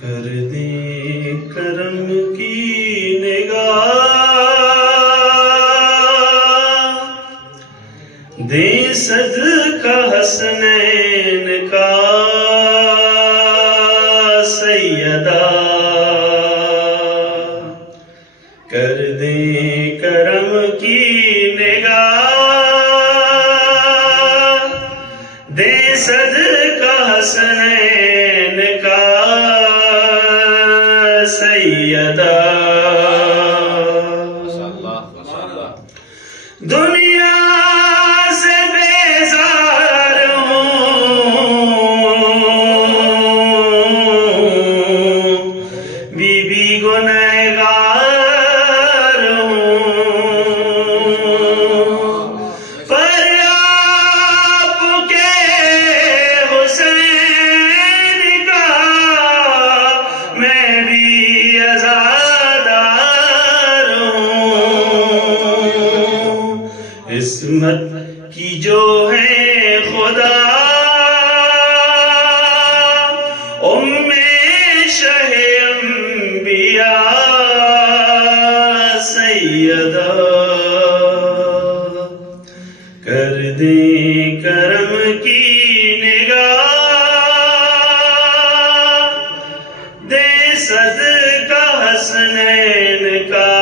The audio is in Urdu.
کر دیں کرم کی نگاہ، دیں صدقہ حسنین کا سیدہ، کر دیں کرم کی نگاہ، دیں صدقہ حسنین کا سیدہ۔ دنیا سے بیزار ہوں، بی بی گنہگار ہوں، پر آپ کے حسین کا میں بھی عزادار ہوں۔ عصمت کی جو ہے خدا ام شہ انبیاء سیدہ، کر دیں کرم کی نگاہ، دیں صدقہ حسنین کا